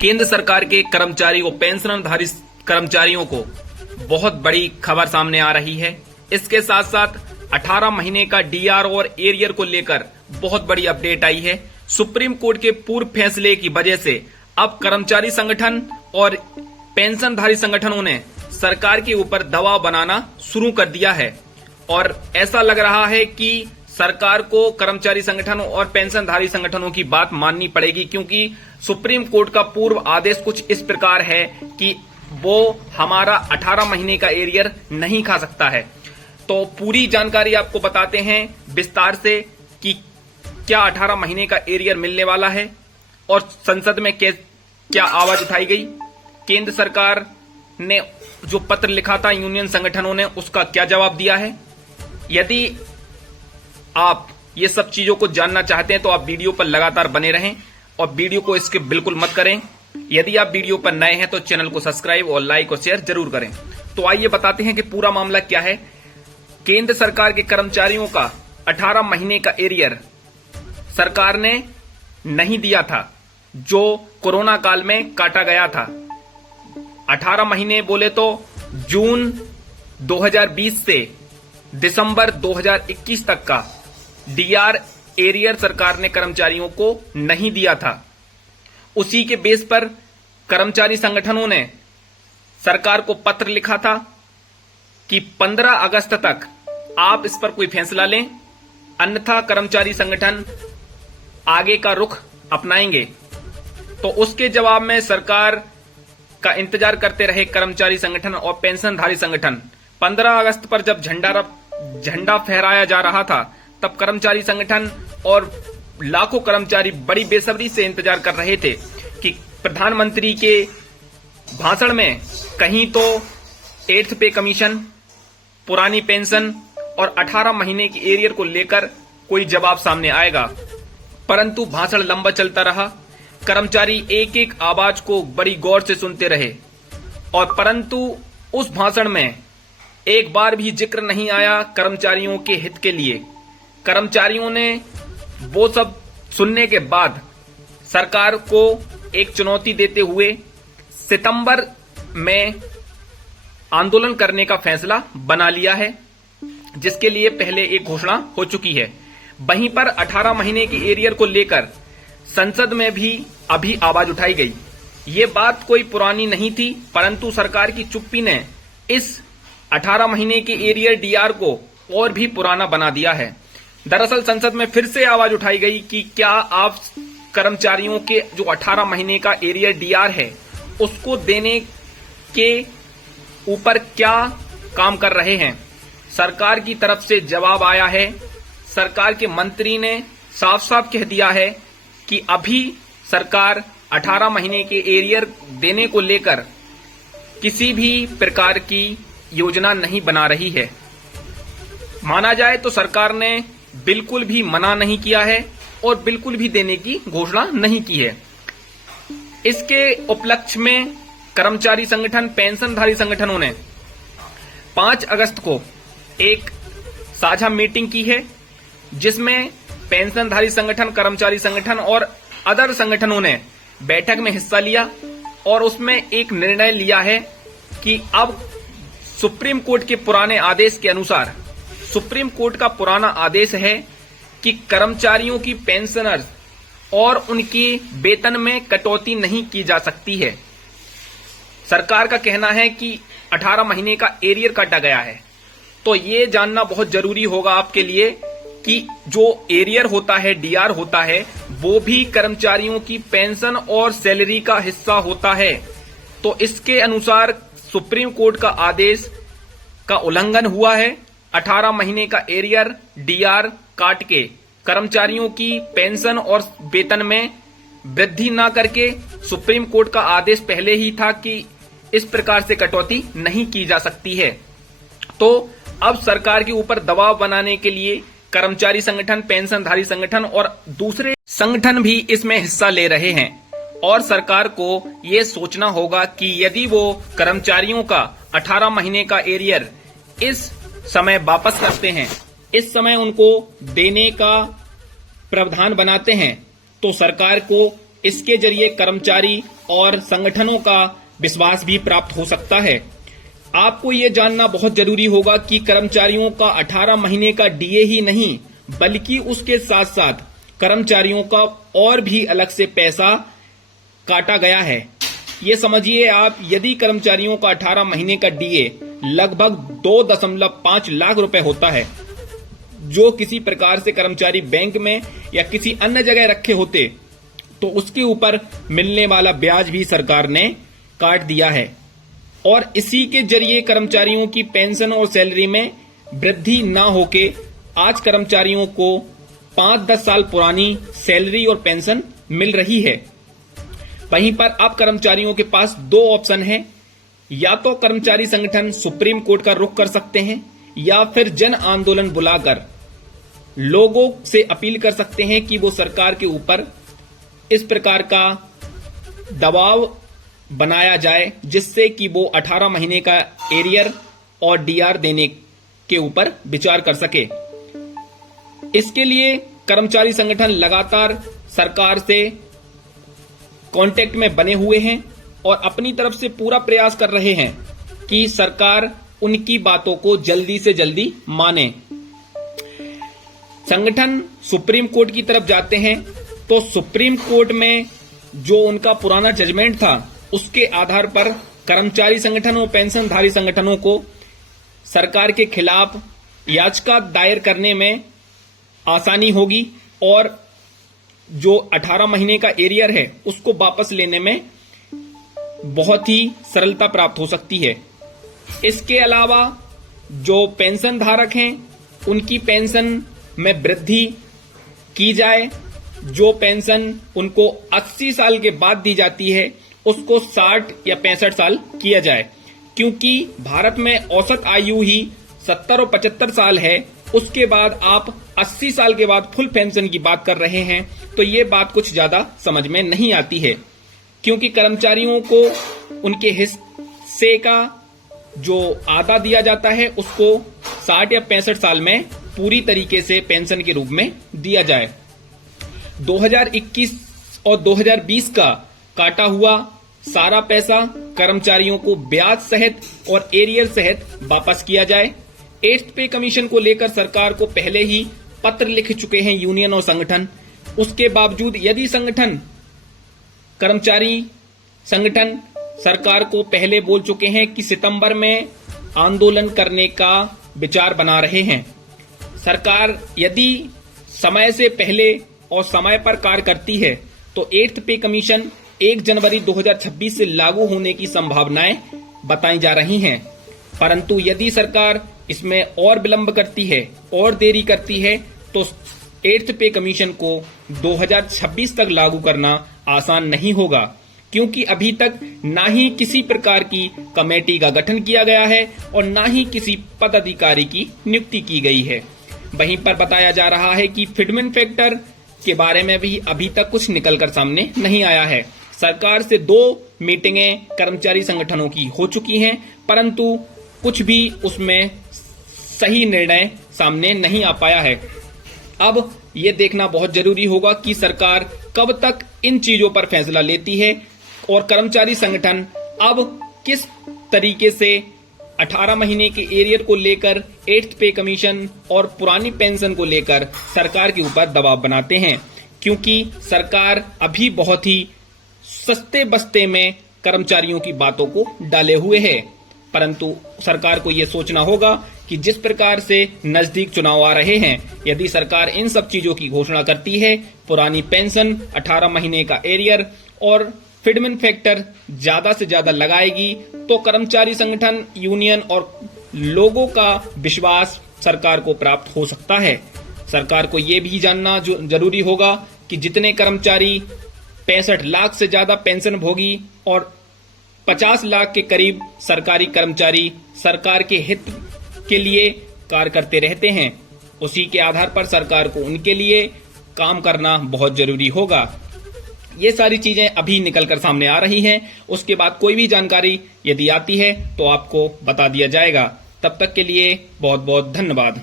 केंद्र सरकार के कर्मचारियों पेंशनधारी कर्मचारियों को बहुत बड़ी खबर सामने आ रही है। इसके साथ साथ 18 महीने का डीआर और एरियर को लेकर बहुत बड़ी अपडेट आई है। सुप्रीम कोर्ट के पूर्व फैसले की वजह से अब कर्मचारी संगठन और पेंशनधारी संगठनों ने सरकार के ऊपर दबाव बनाना शुरू कर दिया है और ऐसा लग रहा है कि सरकार को कर्मचारी संगठनों और पेंशनधारी संगठनों की बात माननी पड़ेगी, क्योंकि सुप्रीम कोर्ट का पूर्व आदेश कुछ इस प्रकार है कि वो हमारा 18 महीने का एरियर नहीं खा सकता है। तो पूरी जानकारी आपको बताते हैं विस्तार से कि क्या 18 महीने का एरियर मिलने वाला है और संसद में क्या आवाज उठाई गई, केंद्र सरकार ने जो पत्र लिखा था यूनियन संगठनों ने उसका क्या जवाब दिया है। यदि आप ये सब चीजों को जानना चाहते हैं तो आप वीडियो पर लगातार बने रहें और वीडियो को स्किप बिल्कुल मत करें। यदि आप वीडियो पर नए हैं तो चैनल को सब्सक्राइब और लाइक और शेयर जरूर करें। तो आइए बताते हैं कि पूरा मामला क्या है। केंद्र सरकार के कर्मचारियों का 18 महीने का एरियर सरकार ने नहीं दिया था, जो कोरोना काल में काटा गया था। 18 महीने बोले तो जून 2020 से दिसंबर 2021 तक का डीआर एरियर सरकार ने कर्मचारियों को नहीं दिया था। उसी के बेस पर कर्मचारी संगठनों ने सरकार को पत्र लिखा था कि 15 अगस्त तक आप इस पर कोई फैसला लें, अन्यथा कर्मचारी संगठन आगे का रुख अपनाएंगे। तो उसके जवाब में सरकार का इंतजार करते रहे कर्मचारी संगठन और पेंशनधारी संगठन। 15 अगस्त पर जब झंडा फहराया जा रहा था तब कर्मचारी संगठन और लाखों कर्मचारी बड़ी बेसब्री से इंतजार कर रहे थे कि प्रधानमंत्री के भाषण में कहीं तो 8th पे कमीशन, पुरानी पेंशन और 18 महीने की एरियर को लेकर कोई जवाब सामने आएगा, परंतु भाषण लंबा चलता रहा। कर्मचारी एक एक आवाज को बड़ी गौर से सुनते रहे और परंतु उस भाषण में एक बार भी जिक्र नहीं आया कर्मचारियों के हित के लिए। कर्मचारियों ने वो सब सुनने के बाद सरकार को एक चुनौती देते हुए सितंबर में आंदोलन करने का फैसला बना लिया है, जिसके लिए पहले एक घोषणा हो चुकी है। वहीं पर 18 महीने की एरियर को लेकर संसद में भी अभी आवाज उठाई गई। ये बात कोई पुरानी नहीं थी, परंतु सरकार की चुप्पी ने इस 18 महीने के एरियर डीआर को और भी पुराना बना दिया है। दरअसल संसद में फिर से आवाज उठाई गई कि क्या आप कर्मचारियों के जो 18 महीने का एरियर डीआर है उसको देने के ऊपर क्या काम कर रहे हैं। सरकार की तरफ से जवाब आया है। सरकार के मंत्री ने साफ साफ कह दिया है कि अभी सरकार 18 महीने के एरियर देने को लेकर किसी भी प्रकार की योजना नहीं बना रही है। माना जाए तो सरकार ने बिल्कुल भी मना नहीं किया है और बिल्कुल भी देने की घोषणा नहीं की है। इसके उपलक्ष्य में कर्मचारी संगठन, पेंशनधारी संगठनों ने 5 अगस्त को एक साझा मीटिंग की है, जिसमें पेंशनधारी संगठन, कर्मचारी संगठन और अदर संगठनों ने बैठक में हिस्सा लिया और उसमें एक निर्णय लिया है कि अब सुप्रीम कोर्ट के पुराने आदेश के अनुसार, सुप्रीम कोर्ट का पुराना आदेश है कि कर्मचारियों की पेंशनर्स और उनकी वेतन में कटौती नहीं की जा सकती है। सरकार का कहना है कि 18 महीने का एरियर काटा गया है। तो ये जानना बहुत जरूरी होगा आपके लिए कि जो एरियर होता है, डीआर होता है, वो भी कर्मचारियों की पेंशन और सैलरी का हिस्सा होता है। तो इसके अनुसार सुप्रीम कोर्ट का आदेश का उल्लंघन हुआ है। 18 महीने का एरियर डीआर काट के कर्मचारियों की पेंशन और वेतन में वृद्धि न करके सुप्रीम कोर्ट का आदेश पहले ही था कि इस प्रकार से कटौती नहीं की जा सकती है। तो अब सरकार के ऊपर दबाव बनाने के लिए कर्मचारी संगठन, पेंशनधारी संगठन और दूसरे संगठन भी इसमें हिस्सा ले रहे हैं और सरकार को ये सोचना होगा कि यदि वो कर्मचारियों का 18 महीने का एरियर इस समय वापस करते हैं, इस समय उनको देने का प्रावधान बनाते हैं, तो सरकार को इसके जरिए कर्मचारी और संगठनों का विश्वास भी प्राप्त हो सकता है। आपको ये जानना बहुत जरूरी होगा कि कर्मचारियों का 18 महीने का डीए ही नहीं, बल्कि उसके साथ साथ कर्मचारियों का और भी अलग से पैसा काटा गया है। ये समझिए आप, यदि कर्मचारियों का 18 महीने का डीए लगभग 2.5 लाख रुपए होता है, जो किसी प्रकार से कर्मचारी बैंक में या किसी अन्य जगह रखे होते, तो उसके ऊपर मिलने वाला ब्याज भी सरकार ने काट दिया है। और इसी के जरिए कर्मचारियों की पेंशन और सैलरी में वृद्धि ना होके आज कर्मचारियों को 5-10 साल पुरानी सैलरी और पेंशन मिल रही है। वहीं पर अब कर्मचारियों के पास 2 ऑप्शन हैं, या तो कर्मचारी संगठन सुप्रीम कोर्ट का रुख कर सकते हैं, या फिर जन आंदोलन बुलाकर लोगों से अपील कर सकते हैं कि वो सरकार के ऊपर इस प्रकार का दबाव बनाया जाए, जिससे कि वो 18 महीने का एरियर और डीआर देने के ऊपर विचार कर सके। इसके लिए कर्मचारी संगठन लगातार सरकार से कांटेक्ट में बने हुए हैं और अपनी तरफ से पूरा प्रयास कर रहे हैं कि सरकार उनकी बातों को जल्दी से जल्दी माने। संगठन सुप्रीम कोर्ट की तरफ जाते हैं तो सुप्रीम कोर्ट में जो उनका पुराना जजमेंट था, उसके आधार पर कर्मचारी संगठन और पेंशनधारी संगठनों को सरकार के खिलाफ याचिका दायर करने में आसानी होगी और जो 18 महीने का एरियर है उसको वापस लेने में बहुत ही सरलता प्राप्त हो सकती है। इसके अलावा जो पेंशन धारक हैं उनकी पेंशन में वृद्धि की जाए। जो पेंशन उनको 80 साल के बाद दी जाती है उसको 60 या 65 साल किया जाए, क्योंकि भारत में औसत आयु ही 70 और 75 साल है। उसके बाद आप 80 साल के बाद फुल पेंशन की बात कर रहे हैं, तो ये बात कुछ ज्यादा समझ में नहीं आती है, क्योंकि कर्मचारियों को उनके हिस्से का जो आधा दिया जाता है उसको 60 या 65 साल में पूरी तरीके से पेंशन के रूप में दिया जाए। 2021 और 2020 का काटा हुआ सारा पैसा कर्मचारियों को ब्याज सहित और एरियर सहित वापस किया जाए। 8th पे कमीशन को लेकर सरकार को पहले ही पत्र लिख चुके हैं यूनियन और संगठन। उसके बावजूद यदि कर्मचारी संगठन सरकार को पहले बोल चुके हैं कि सितंबर में आंदोलन करने का विचार बना रहे हैं। सरकार यदि समय से पहले और समय पर कार्य करती है तो 8th पे कमीशन 1 जनवरी 2026 से लागू होने की संभावनाएं बताई जा रही हैं। परंतु यदि सरकार इसमें और विलंब करती है और देरी करती है तो 8th पे कमीशन को 2026 तक लागू करना आसान नहीं होगा, क्योंकि अभी तक ना ही किसी प्रकार की कमेटी का गठन किया गया है और ना ही किसी पदाधिकारी की नियुक्ति की गई है। वहीं पर बताया जा रहा है कि फिटमेंट फैक्टर के बारे में भी अभी तक कुछ निकलकर सामने नहीं आया है। सरकार से 2 मीटिंगें कर्मचारी संगठनों की हो चुकी हैं, परंतु कुछ भी उसमें सही निर्णय सामने नहीं आ पाया है। अब ये देखना बहुत जरूरी होगा कि सरकार कब तक इन चीजों पर फैसला लेती है और कर्मचारी संगठन अब किस तरीके से 18 महीने के एरियर को लेकर 8th पे कमीशन और पुरानी पेंशन को लेकर सरकार के ऊपर दबाव बनाते हैं, क्योंकि सरकार अभी बहुत ही सस्ते बस्ते में कर्मचारियों की बातों को डाले हुए है। परंतु सरकार को यह सोचना होगा कि जिस प्रकार से नजदीक चुनाव आ रहे हैं, यदि सरकार इन सब चीजों की घोषणा करती है, पुरानी पेंशन, 18 महीने का एरियर और फिटमेंट फैक्टर ज्यादा से ज्यादा लगाएगी, तो कर्मचारी संगठन, यूनियन और लोगों का विश्वास सरकार को प्राप्त हो सकता है। सरकार को यह भी जानना जरूरी होगा कि जितने कर्मचारी 65 लाख से ज्यादा पेंशन भोगी और 50 लाख के करीब सरकारी कर्मचारी सरकार के हित के लिए कार्य करते रहते हैं, उसी के आधार पर सरकार को उनके लिए काम करना बहुत जरूरी होगा। ये सारी चीजें अभी निकलकर सामने आ रही हैं। उसके बाद कोई भी जानकारी यदि आती है तो आपको बता दिया जाएगा। तब तक के लिए बहुत बहुत धन्यवाद।